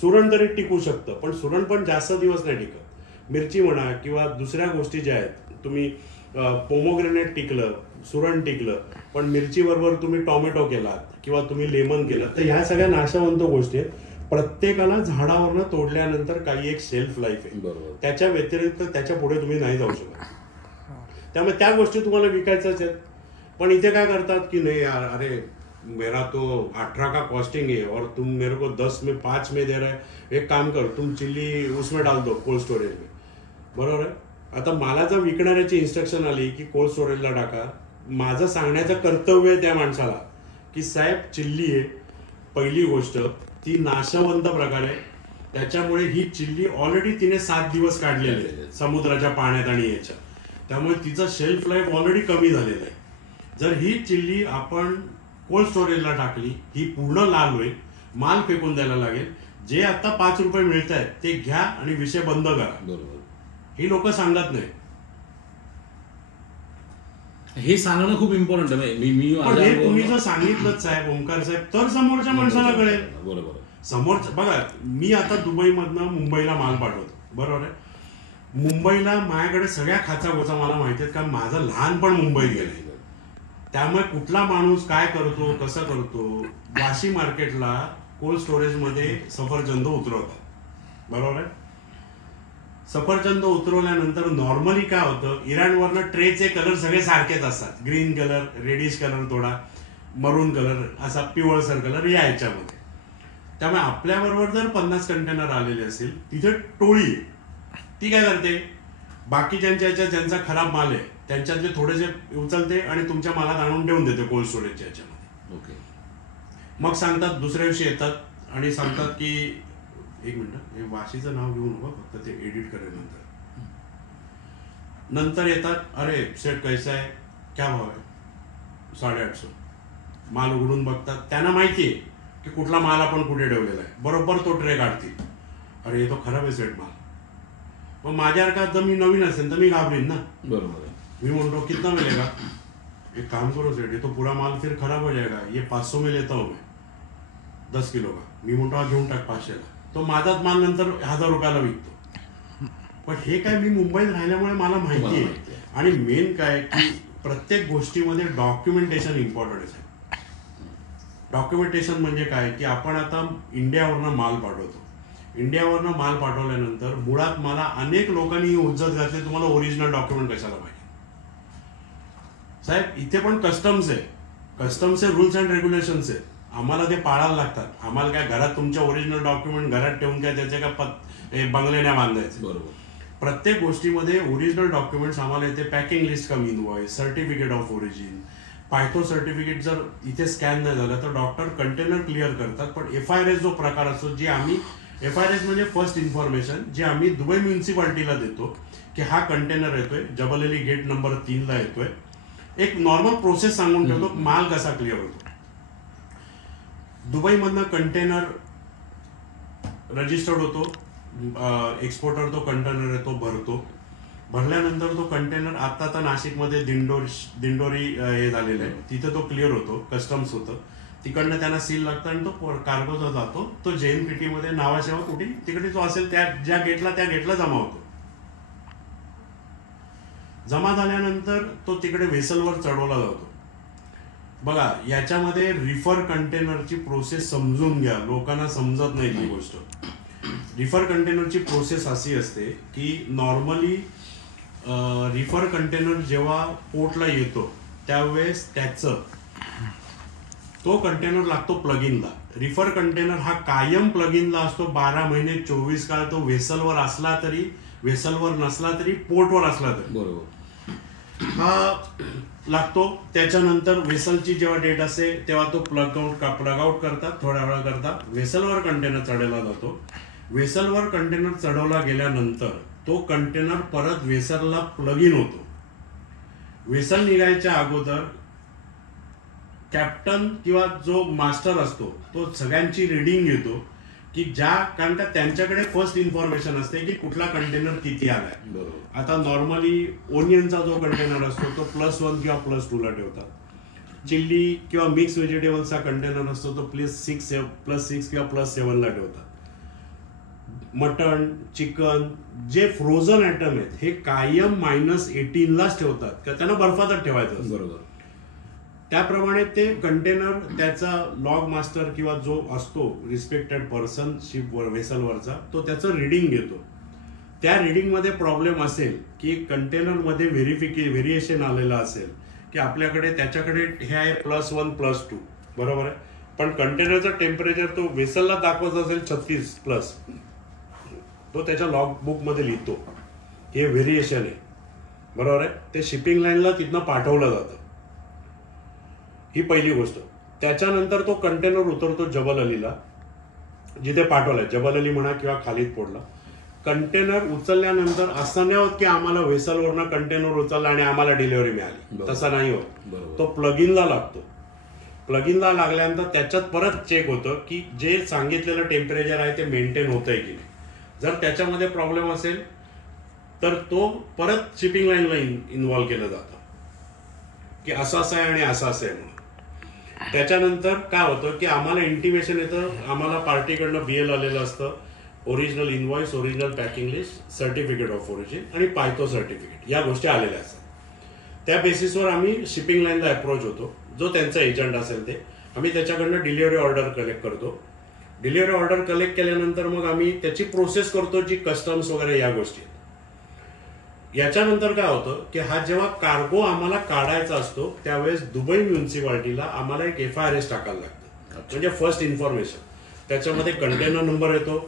सुरण तरी टिकू शकतं, पण सुरण पण जास्त दिवस नाही टिकत. मिरची म्हणा किंवा दुसऱ्या गोष्टी ज्या आहेत, तुम्ही पोमोग्रेनेट टिकलं, सुरण टिकलं, पण मिरची बरोबर तुम्ही टोमॅटो केलात किंवा तुम्ही लेमन केलं, तर ह्या सगळ्या नाशवंत गोष्टी आहेत. प्रत्येकाला झाडावरनं तोडल्यानंतर काही एक शेल्फ लाईफ आहे, त्याच्या व्यतिरिक्त त्याच्या पुढे तुम्ही नाही जाऊ शकत. त्यामुळे त्या गोष्टी तुम्हाला विकायच्याच आहेत. पण इथे काय करतात की नाही यार, अरे मेरा तो 18 का कॉस्टिंग है और तुम मेरे को 10 में 5 में दे रहे, एक काम कर तुम चिल्ली उसमें डाल दो कोल्ड स्टोरेज में. बरोबर आहे. आता मला जर विकणाऱ्याची इन्स्ट्रक्शन आली की कोल्ड स्टोरेजला टाका, माझं सांगण्याचं कर्तव्य आहे त्या माणसाला की साहेब चिल्ली आहे, पहिली गोष्ट ती नाशवंत प्रकारे त्याच्यामुळे ही चिल्ली ऑलरेडी तिने 7 दिवस काढलेले आहेत समुद्राच्या पाण्यात आणि याच्या, त्यामुळे तिचा शेल्फ लाईफ ऑलरेडी कमी झालेला आहे. जर ही चिल्ली आपण कोल्ड स्टोरेजला टाकली, ही पूर्ण लाल होईल, माल फेकून द्यायला लागेल. जे आता 5 रुपये मिळत आहेत ते घ्या आणि विषय बंद करा. बरोबर. ही लोक सांगत नाही. हे सांगणं खूप इम्पॉर्टंट आहे. हे तुम्ही जर सांगितलं साहेब, ओमकार साहेब, तर समोरच्या माणसाला कळेल. बरोबर. समोरचं बघा, मी आता दुबईमधनं मुंबईला माल पाठवतो, बरोबर आहे. मुंबईला माझ्याकडे सगळ्या खाचागोचा मला माहिती आहेत, कारण माझं लहानपण मुंबईत गेलंय. त्यामुळे कुठला माणूस काय करतो, कसं करतो. वाशी मार्केटला कोल्ड स्टोरेजमध्ये सफरचंद उतरवतात, बरोबर आहे. सफरचंद उतरवल्यानंतर नॉर्मली काय होतं, इराणवरनं ट्रेचे कलर सगळे सारखेच असतात. ग्रीन कलर, रेडिश कलर, थोडा मरून कलर, असा पिवळसर कलर या ह्याच्यामध्ये. त्यामुळे आपल्याबरोबर जर 50 कंटेनर आलेले असेल, तिथे टोळी आहे, ती काय करते, बाकीच्यांच्या ह्याच्यात ज्यांचा खराब माल आहे त्यांच्यातले थोडेसे उचलते आणि तुमच्या मालात आणून ठेवून देते कोल्ड स्टोरेजच्या ह्याच्यामध्ये. ओके. मग सांगतात, दुसऱ्या दिवशी येतात आणि सांगतात की एक मिनिट, हे वाशीचं नाव घेऊ नका, फक्त ते एडिट करेल नंतर येतात, अरे सेट कैसा आहे, क्या भाव आहे, 850. माल उघडून बघतात, त्यांना माहिती आहे की कुठला माल आपण कुठे ठेवलेला आहे. बरोबर तो ट्रे काढतील, अरे तो खराब आहे सेट माल. मग माझ्यासारखा जर मी नवीन असेल तर मी घाबरीन ना. बरोबर. मी म्हणतो कितना मिलेगा, एक काम करो सेठ, ये तो पूरा माल फिर खराब हो जाएगा, ये 500 में लेता हूँ मैं 10 किलो का. मी म्हणतो हा घेऊन टाक 500ला. तो माझाच माल नंतर 1000 रुपयाला विकतो. पण हे काय, मी मुंबईत राहिल्यामुळे मला माहिती आहे. आणि मेन काय की प्रत्येक गोष्टीमध्ये डॉक्युमेंटेशन इम्पॉर्टंट आहे. डॉक्युमेंटेशन म्हणजे काय की आपण आता इंडियावरनं माल पाठवतो. इंडियावरनं माल पाठवल्यानंतर मुळात मला अनेक लोकांनी ही उज्जत घातली, तुम्हाला ओरिजिनल डॉक्युमेंट कशाला पाहिजे. साहेब, इथे पण कस्टम्स आहे, कस्टम्सचे रूल्स अँड रेग्युलेशन्स आहेत, आम्हाला ते पाळायला लागतात. आम्हाला काय घरात तुमच्या ओरिजिनल डॉक्युमेंट घरात ठेवून काय त्याचे काय बंगले नाही बांधायचे. बरोबर. प्रत्येक गोष्टीमध्ये ओरिजिनल डॉक्युमेंट्स आम्हाला इथे पॅकिंग लिस्ट कमी invoice, certificate of origin, phyto certificate जर इथे स्कॅन नाही झालं तर डॉक्टर कंटेनर क्लिअर करतात. पण FIRS जो प्रकार असतो, जे आम्ही FIRS म्हणजे फर्स्ट इन्फॉर्मेशन, जे आम्ही दुबई म्युन्सिपाल्टीला देतो की हा कंटेनर येतोय, जबल अली गेट नंबर 3ला येतोय. एक नॉर्मल प्रोसेस सांगून ठेवतो, माल कसा क्लिअर होतो. दुबईमधनं कंटेनर रजिस्टर्ड होतो, एक्सपोर्टर तो कंटेनर येतो, भरतो. भरल्यानंतर तो कंटेनर आता तर नाशिकमध्ये दिंडोरी हे झालेलं आहे, तिथे तो क्लिअर होतो, कस्टम्स होतं, तिकडनं त्यांना सील लागतं आणि तो कार्गोचा जातो. तो JNPT मध्ये नावाशेवा कुठे तिकडे जो असेल त्या ज्या गेटला जमा होतो. जमा झाल्यानंतर तो तिकडे व्हेसलवर चढवला जातो. बघा, याच्यामध्ये रिफर कंटेनरची प्रोसेस समजून घ्या, लोकांना समजत नाही ही गोष्ट. रिफर कंटेनरची प्रोसेस अशी असते की नॉर्मली रिफर कंटेनर जेव्हा पोर्टला येतो त्यावेळेस तो कंटेनर लागतो प्लगइनला. रिफर कंटेनर हा कायम प्लगइनला असतो, 12 महिने 24 काळ. तो व्हेसलवर असला तरी, व्हेसलवर नसला तरी, पोर्टवर असला तरी बरोबर हा लागतो. त्याच्यानंतर व्हेसलची जेव्हा डेट असते तेव्हा तो प्लग आउट करतात, थोड्या वेळा करता व्हेसलवर कंटेनर चढवला जातो. व्हेसलवर कंटेनर चढवला गेल्यानंतर तो कंटेनर परत व्हेसलला प्लग इन होतो. व्हेसल निघायच्या अगोदर कॅप्टन किंवा जो मास्टर असतो तो सगळ्यांची रिडिंग घेतो की कारण का त्यांच्याकडे फर्स्ट इन्फॉर्मेशन असते की कुठला कंटेनर किती आलाय. आता नॉर्मली ओनियनचा जो कंटेनर असतो तो +1 किंवा +2ला ठेवतात. चिल्ली किंवा मिक्स व्हेजिटेबलचा कंटेनर असतो तो +6 किंवा +7ला ठेवतात. मटण, चिकन, जे फ्रोझन आयटम आहेत हे कायम -18लाच ठेवतात, का त्यांना बर्फातच ठेवायचं असतं. बरोबर. त्याप्रमाणे ते कंटेनर त्याचा लॉग मास्टर किंवा जो असतो रिस्पेक्टेड पर्सन शिपवर व्हेसलवरचा, तो त्याचं रिडिंग घेतो. त्या रिडिंगमध्ये प्रॉब्लेम असेल की कंटेनरमध्ये व्हेरिएशन आलेलं असेल की आपल्याकडे त्याच्याकडे हे आहे +1 +2, बरोबर आहे, पण कंटेनरचं टेम्परेचर तो व्हेसलला दाखवत असेल 36+, तो त्याच्या लॉग बुकमध्ये लिहितो हे व्हेरिएशन आहे, बरोबर आहे. ते शिपिंग लाईनला तिथनं पाठवलं जातं. ही पहिली गोष्ट. त्याच्यानंतर तो कंटेनर उतरतो जबल अलीला. जिथे पाठवलंय, जबल अली म्हणा किंवा खालिदपूरला, कंटेनर उचलल्यानंतर असं नाही होत की आम्हाला व्हेसलवरनं कंटेनर उचलला आणि आम्हाला डिलिव्हरी मिळाली. तसं नाही होत. तो प्लगिनला लागतो. प्लगिनला लागल्यानंतर त्याच्यात परत चेक होतं की जे सांगितलेलं टेम्परेचर आहे ते मेंटेन होतंय की नाही. जर त्याच्यामध्ये प्रॉब्लेम असेल तर तो परत शिपिंग लाईनला इन्व्हॉल्व केलं जातं की असं असं आहे आणि असं असं आहे म्हणून. त्याच्यानंतर काय होतं की आम्हाला इंटिमेशन येतं, आम्हाला पार्टीकडनं BL आलेलं असतं, original invoice, original packing list, certificate of origin आणि पायथो सर्टिफिकेट, या गोष्टी आलेल्या असतात. त्या बेसिसवर आम्ही शिपिंग लाईनला अप्रोच होतो. जो त्यांचा एजंट असेल ते, आम्ही त्याच्याकडनं डिलिव्हरी ऑर्डर कलेक्ट करतो. डिलिव्हरी ऑर्डर कलेक्ट केल्यानंतर मग आम्ही त्याची प्रोसेस करतो, जी कस्टम्स वगैरे या गोष्टी. याच्यानंतर काय होतं की हा जेव्हा कार्गो आम्हाला काढायचा असतो त्यावेळेस दुबई म्युन्सिपाल्टीला आम्हाला एक FIRS टाकायला लागतं, म्हणजे फर्स्ट इन्फॉर्मेशन. त्याच्यामध्ये कंटेनर नंबर येतो,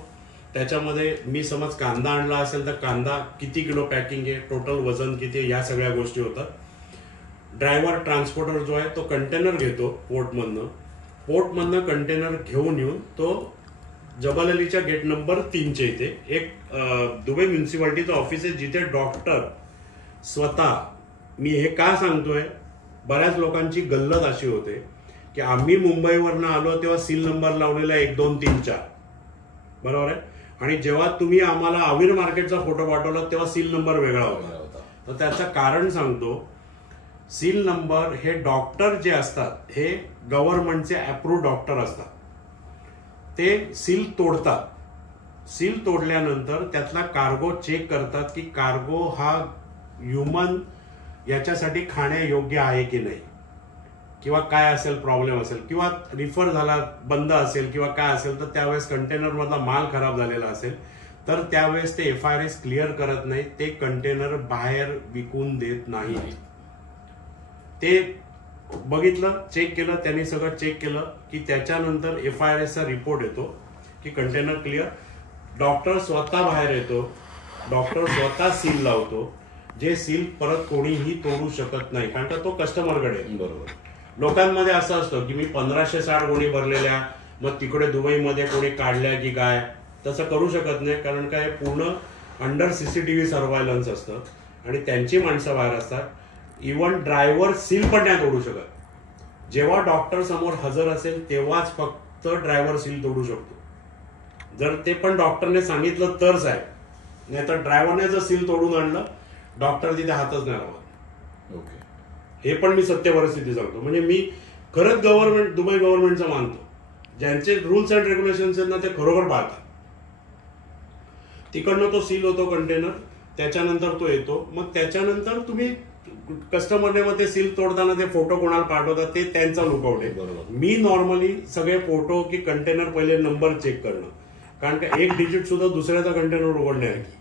त्याच्यामध्ये मी समज कांदा आणला असेल तर कांदा किती किलो पॅकिंग आहे, टोटल वजन किती आहे, या सगळ्या गोष्टी होतात. ड्रायव्हर ट्रान्सपोर्टर जो आहे तो कंटेनर घेतो पोर्टमधनं कंटेनर घेऊन येऊन तो जबल अलीच्या गेट नंबर 3च्या इथे एक दुबई म्युन्सिपाल्टीचं ऑफिस आहे, जिथे डॉक्टर स्वतः, मी हे का सांगतोय, बऱ्याच लोकांची गल्लत अशी होते की आम्ही मुंबईवरनं आलो तेव्हा सील नंबर लावलेला 1, 2, 3, 4, बरोबर आहे, आणि जेव्हा तुम्ही आम्हाला आविर मार्केटचा फोटो पाठवला तेव्हा सील नंबर वेगळा होता. तर त्याचं कारण सांगतो. सील नंबर हे डॉक्टर जे असतात हे गव्हर्नमेंटचे अप्रूव्ह डॉक्टर असतात. ते सील तोडतात. सील तोडल्यानंतर त्यातला कार्गो चेक करतात की कार्गो हा ह्युमन याच्यासाठी खाण्यायोग्य आहे की नाही, किंवा काय असेल प्रॉब्लेम असेल, किंवा रिफर झाला बंद असेल किंवा काय असेल, तर त्यावेळेस कंटेनरमधला माल खराब झालेला असेल तर त्यावेळेस ते FIRS क्लिअर करत नाही, ते कंटेनर बाहेर विकून देत नाही. ते बघितलं, चेक केलं, त्यांनी सगळं चेक केलं की त्याच्यानंतर FIRSचा रिपोर्ट येतो की कंटेनर क्लिअर. डॉक्टर स्वतः बाहेर येतो, डॉक्टर स्वतः सील लावतो, जे सील परत कोणीही तोडू शकत नाही, कारण का तो कस्टमरकडे. बरोबर. लोकांमध्ये असं असतं की मी 1560 गोणी भरलेल्या, मग तिकडे दुबईमध्ये कोणी काढल्या की काय, तसं करू शकत नाही, कारण काय पूर्ण अंडर CCTV सर्व्हायलन्स असतं आणि त्यांची माणसं बाहेर असतात. इव्हन ड्रायव्हर सील पण नाही तोडू शकत. जेव्हा डॉक्टर समोर हजर असेल तेव्हाच फक्त ड्रायव्हर सील तोडू शकतो, जर ते पण डॉक्टरने सांगितलं तर साहेब, नाही तर ड्रायव्हरने जर सील तोडून आणलं डॉक्टर तिथे हातच नाही लावत. ओके. हे पण मी सत्य परिस्थिती सांगतो, म्हणजे मी खरंच दुबई गव्हर्नमेंटचं मानतो. ज्यांचे रूल्स अँड रेग्युलेशन्स आहेत ना ते खरोखर पाळतात. तिकडनं तो सील होतो कंटेनर, त्याच्यानंतर तो येतो, मग त्याच्यानंतर तुम्ही कस्टमरने मग ते सील तोडताना ते फोटो कोणाला पाठवतात ते त्यांचा लुकआउट आहे. मी नॉर्मली सगळे फोटो की कंटेनर पहिले नंबर चेक करणं, कारण का एक डिजिट सुद्धा दुसऱ्याचा कंटेनर उघडण्यासाठी,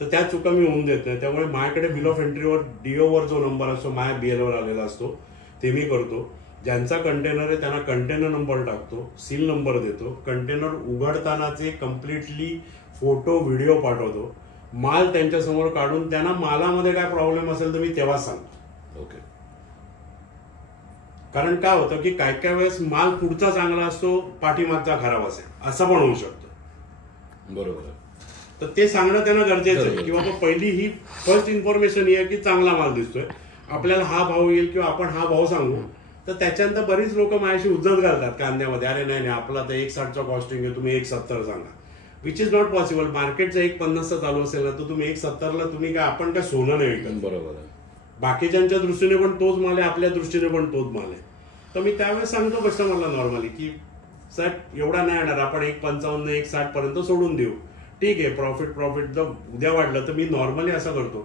तर त्या चुका मी होऊन देत नाही. त्यामुळे माझ्याकडे बिल ऑफ एंट्रीवर DO वर जो नंबर असतो माझ्या BL वर आलेला असतो ते मी करतो. ज्यांचा कंटेनर आहे त्यांना कंटेनर नंबर टाकतो, सील नंबर देतो, कंटेनर उघडतानाचे कम्प्लिटली फोटो व्हिडिओ पाठवतो, माल त्यांच्या समोर काढून त्यांना मालामध्ये काय प्रॉब्लेम असेल तर मी तेव्हाच सांगतो. ओके. कारण काय होतं की काय काय वेळेस माल पुढचा चांगला असतो, पाठीमागचा खराब असेल, असं पण होऊ शकतं. बरोबर. तर ते सांगणं त्यांना गरजेचं आहे की बाबा पहिली ही फर्स्ट इन्फॉर्मेशन ही आहे की चांगला माल दिसतोय, आपल्याला हा भाव येईल किंवा आपण हा भाव सांगू. तर त्याच्यानंतर बरीच लोक माझ्याशी उज्जत घालतात कांद्यामध्ये, अरे नाही आपला तर 160चा कॉस्टिंग आहे, तुम्ही 170 सांगा, विच इज नॉट पॉसिबल. मार्केटचं 150 चालू असेल ना तर तुम्ही 170ला तुम्ही काय, आपण काय सोनं नाही विकत. बरोबर आहे. बाकीच्यांच्या दृष्टीने पण तोच माल आहे, आपल्या दृष्टीने पण तोच माल आहे. तर मी त्यावेळेस सांगतो कस्टमरला नॉर्मली की साहेब एवढा नाही येणार, आपण 155 160 पर्यंत सोडून देऊ, ठीक आहे. प्रॉफिट जर उद्या वाढलं तर मी नॉर्मली असं करतो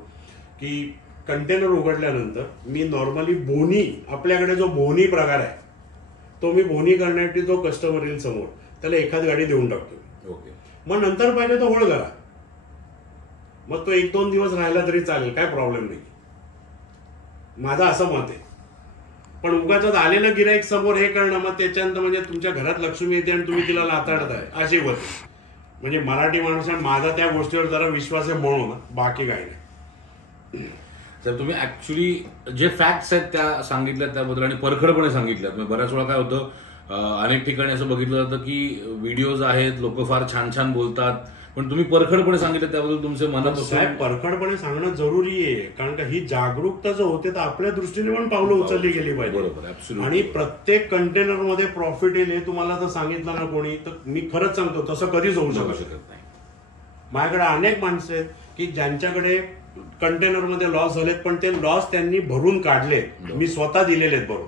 की कंटेनर उघडल्यानंतर मी नॉर्मली बोनी, आपल्याकडे जो बोनी प्रकार आहे तो मी बोनी करण्यासाठी जो कस्टमर येईल समोर त्याला एखादी गाडी देऊन टाकतो. ओके. मग नंतर पाहिजे तो होल्ड करा, मग तो 1-2 दिवस राहिला तरी चालेल, काय प्रॉब्लेम नाही, माझं असं मत आहे. पण उगाच आलेलं गिराईक समोर हे करणं, मग त्याच्यानंतर म्हणजे तुमच्या घरात लक्ष्मी येते आणि तुम्ही तिला लाताडताय अशी होते. म्हणजे मराठी माणूस माझा त्या गोष्टीवर जरा विश्वास आहे म्हणून, बाकी काही नाही. तर तुम्ही ऍक्च्युली जे फॅक्ट्स आहेत त्या सांगितल्यात त्याबद्दल आणि परखडपणे सांगितल्यात. बऱ्याच वेळा काय होतं अनेक ठिकाणी असं बघितलं जातं की व्हिडिओज आहेत, लोक फार छान छान बोलतात, पण तुम्ही परखडपणे सांगितलं त्याबद्दल तुमचे मनापासून साहेब परखडपणे सांगणं जरुरी आहे, कारण का ही जागरूकता जर होते तर आपल्या दृष्टीने पण पावलं उचलली गेली पाहिजे. बरोबर, absolutely. आणि प्रत्येक कंटेनरमध्ये प्रॉफिट येईल हे तुम्हाला जर सांगितलं ना कोणी, तर मी खरंच सांगतो तसं कधीच होऊ शकत नाही. माझ्याकडे अनेक माणसं आहेत की ज्यांच्याकडे कंटेनरमध्ये लॉस झालेत, पण ते लॉस त्यांनी भरून काढले, मी स्वतः दिलेले आहेत भरून.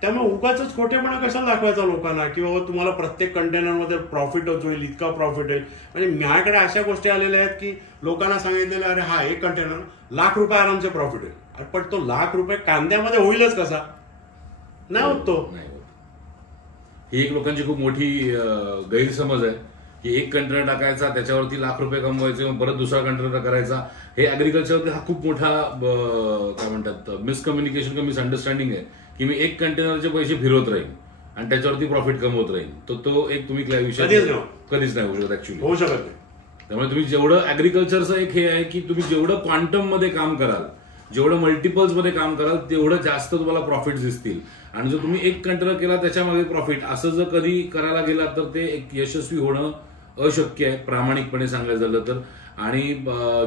त्यामुळे उगाच खोटेपणा कशाला दाखवायचा लोकांना की बाबा तुम्हाला प्रत्येक कंटेनरमध्ये प्रॉफिटच होईल, इतका प्रॉफिट होईल. म्हणजे माझ्याकडे अशा गोष्टी आलेल्या आहेत की लोकांना सांगितलेलं अरे हा एक कंटेनर ₹1,00,000 आरामचे प्रॉफिट होईल, पण तो ₹1,00,000 कांद्यामध्ये होईलच कसा? नाही होत तो. ही एक लोकांची खूप मोठी गैरसमज आहे की एक कंटेनर टाकायचा, त्याच्यावरती ₹1,00,000 कमवायचे, मग परत दुसरा कंटेनर करायचा. हे ऍग्रिकल्चरमध्ये हा खूप मोठा काय म्हणतात मिसकम्युनिकेशन किंवा मिसअंडरस्टँडिंग आहे की मी एक कंटेनरचे पैसे फिरवत राहीन आणि त्याच्यावरती प्रॉफिट कमवत राहीन. तो एक तुम्ही विषय कधीच नाही होऊ शकत ऍक्च्युली, होऊ शकत नाही. त्यामुळे तुम्ही जेवढं ऍग्रिकल्चरचं एक हे आहे की तुम्ही जेवढं क्वांटम मध्ये काम कराल, जेवढं मल्टिपल्स मध्ये काम कराल, तेवढं जास्त तुम्हाला प्रॉफिट दिसतील. आणि जर तुम्ही एक कंटेनर केला त्याच्यामध्ये प्रॉफिट असं जर कधी करायला गेला तर ते एक यशस्वी होणं अशक्य आहे, प्रामाणिकपणे सांगायचं झालं तर. आणि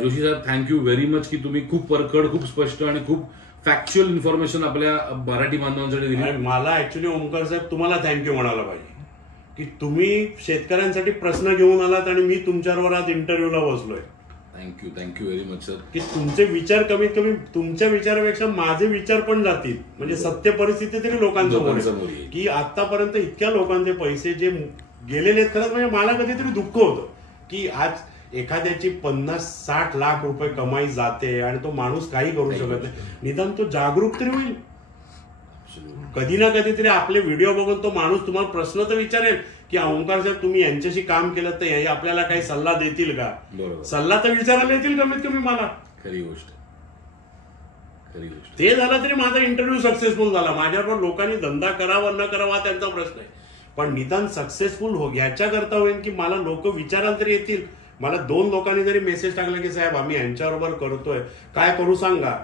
जोशी साहेब, थँक्यू व्हेरी मच की तुम्ही खूप परखड, खूप स्पष्ट आणि खूप फॅक्च्युअल इन्फॉर्मेशन आपल्या मराठी बांधवांसाठी दिली. मला ऍक्च्युली ओमकार साहेब तुम्हाला थँक्यू म्हणायला पाहिजे की तुम्ही शेतकऱ्यांसाठी प्रश्न घेऊन आलात आणि मी तुमच्याबरोबर आज इंटरव्ह्यूला बसलोय. Thank you very much sir. की तुमचे विचार कमीत कमी तुमच्या विचारापेक्षा माझे विचार पण जातील, म्हणजे सत्य परिस्थिती तरी लोकांसमोर की आतापर्यंत इतक्या लोकांचे पैसे जे गेलेले आहेत. खरंच म्हणजे मला कधीतरी दुःख होतं की आज एखाद्याची 50-60 लाख रुपये कमाई जाते आणि तो माणूस काही करू शकत नाही. निदान तो जागरूक तरी होईल. कधी ना कधीतरी आपले व्हिडिओ बघून तो माणूस तुम्हाला प्रश्न तर विचारेल की ओंकार साहेब तुम्ही यांच्याशी काम केलं तर हे आपल्याला काही सल्ला देतील का? सल्ला तर विचारायला येतील कमीत कमी मला. खरी गोष्ट. ते झालं तरी माझा इंटरव्ह्यू सक्सेसफुल झाला. माझ्याबरोबर लोकांनी धंदा करावा न करावा हा त्यांचा प्रश्न आहे, पण निदान सक्सेसफुल हो याच्याकरता होईल की मला लोक विचारायला तरी येतील. मला 2 लोकांनी जरी मेसेज टाकला की साहेब आम्ही यांच्याबरोबर करतोय, काय करू सांगा,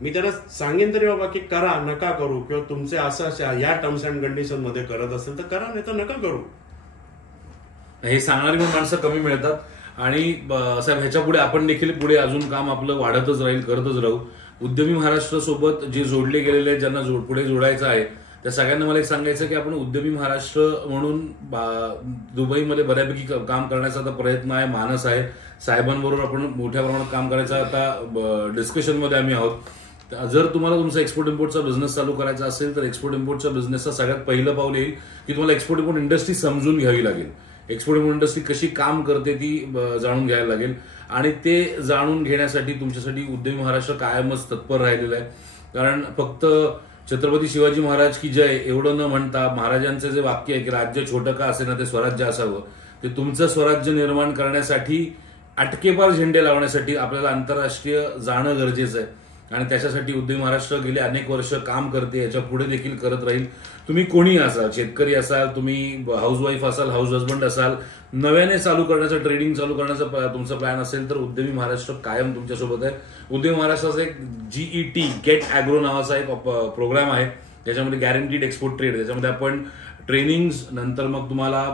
मी त्यांना सांगेन तरी बाबा की करा, नका करू, किंवा तुमचे असं या टर्म्स अँड कंडिशन मध्ये करत असेल तर करा, नाही तर नका करू. हे सांगणारी माणसं कमी मिळतात. आणि साहेब ह्याच्या पुढे आपण देखील पुढे अजून काम आपलं वाढतच राहील, करतच राहू. उद्यमी महाराष्ट्र सोबत जे जोडले गेलेले आहेत, ज्यांना पुढे जोडायचं आहे, त्या सगळ्यांना मला एक सांगायचं की आपण उद्यमी महाराष्ट्र म्हणून दुबईमध्ये बऱ्यापैकी काम करण्याचा आता प्रयत्न आहे, मानस आहे. साहेबांबरोबर आपण मोठ्या प्रमाणात काम करायचं आता डिस्कशनमध्ये आम्ही आहोत. जर तुम्हाला तुमचा एक्सपोर्ट इम्पोर्टचा बिझनेस चालू करायचा असेल तर एक्सपोर्ट इम्पोर्टच्या बिझनेसचा सगळ्यात पहिलं पाऊल येईल की तुम्हाला एक्सपोर्ट इम्पोर्ट इंडस्ट्री समजून घ्यावी लागेल. एक्सपोर्ट इम्पोर्ट इंडस्ट्री कशी काम करते ती जाणून घ्यायला लागेल. आणि ते जाणून घेण्यासाठी तुमच्यासाठी उद्यमी महाराष्ट्र कायमच तत्पर राहिलेलं आहे. कारण फक्त छत्रपती शिवाजी महाराज की जय एवढं न म्हणता महाराजांचं जे वाक्य आहे की राज्य छोटं का असेना ते स्वराज्य असावं, ते तुमचं स्वराज्य निर्माण करण्यासाठी अटकेपार झेंडे लावण्यासाठी आपल्याला आंतरराष्ट्रीय जाणं गरजेचं आहे. आणि त्याच्यासाठी उद्यमी महाराष्ट्र गेले अनेक वर्ष काम करते, याच्या पुढे देखील करत राहील. तुम्ही कोणी असाल, शेतकरी असाल, तुम्ही हाऊसवाईफ असाल, हाऊस हजबंड असाल, नव्याने चालू करण्याचं ट्रेडिंग चालू करण्याचा तुमचा प्लॅन असेल तर उद्यमी महाराष्ट्र कायम तुमच्यासोबत आहे. उद्यमी महाराष्ट्राचा एक GET गेट ॲग्रो नावाचा एक प्रोग्राम आहे, त्याच्यामध्ये गॅरंटीड एक्सपोर्ट ट्रेड, त्याच्यामध्ये आपण ट्रेनिंग्स नंतर मग तुम्हाला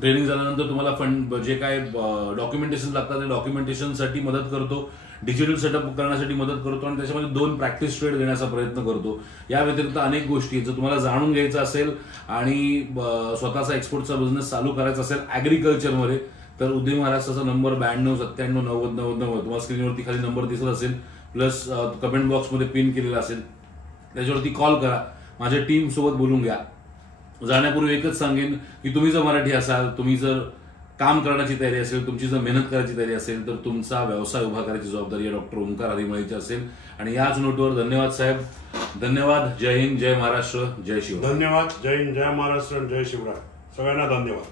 ट्रेनिंग झाल्यानंतर तुम्हाला फंड जे काय डॉक्युमेंटेशन लागतात ते डॉक्युमेंटेशनसाठी मदत करतो, डिजिटल सेटअप करण्यासाठी मदत करतो आणि त्याच्यामध्ये 2 प्रॅक्टिस ट्रेड देण्याचा प्रयत्न करतो. या व्यतिरिक्त अनेक गोष्टी जर तुम्हाला जाणून घ्यायचं असेल आणि स्वतःचा एक्सपोर्टचा बिझनेस चालू करायचा असेल ऍग्रिकल्चरमध्ये तर उद्यमी महाराष्ट्राचा नंबर 9297909090 तुम्हाला स्क्रीनवरती खाली नंबर दिसत असेल, प्लस कमेंट बॉक्समध्ये पिन केलेला असेल, त्याच्यावरती कॉल करा, माझ्या टीम सोबत बोलून घ्या. जाण्यापूर्वी एकच सांगेन की तुम्ही जर मराठी असाल, तुम्ही जर काम करण्याची तयारी असेल, तुमची जर मेहनत करायची तयारी असेल तर तुमचा व्यवसाय उभा करायची जबाबदारी डॉक्टर ओंकार हरिमळेची असेल. आणि याच नोटवर धन्यवाद साहेब, धन्यवाद. जय हिंद, जय महाराष्ट्र, जय शिवराय. धन्यवाद. जय हिंद, जय महाराष्ट्र, जय शिवराय. सगळ्यांना धन्यवाद.